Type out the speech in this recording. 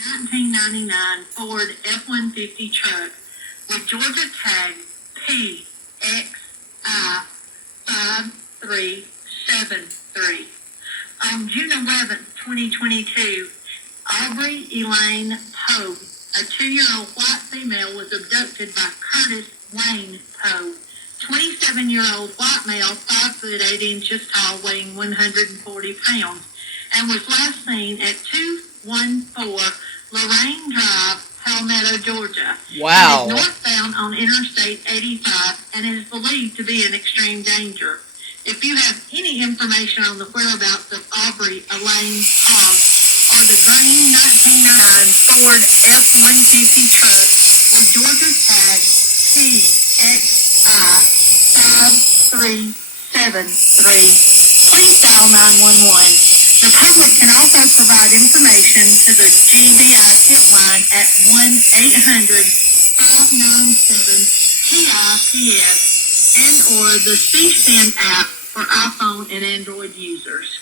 1999 Ford F-150 truck with Georgia tag PXI5373. On June 11, 2022, Aubrey Elaine Poe, a 2-year-old white female, was abducted by Curtis Wayne Poe, 27-year-old white male, 5 foot 8 inches tall, weighing 140 pounds, and was last seen at 214 Lorraine Drive, Palmetto, Georgia. Wow. It is northbound on Interstate 85 and is believed to be in extreme danger. If you have any information on the whereabouts of Aubrey Elaine Poe or the green 1999 Ford F-150 truck with Georgia tag PXI5373, please dial 911. The public can also provide information to the GBI tip line at 1-800-597-TIPS and or the CSIN app for iPhone and Android users.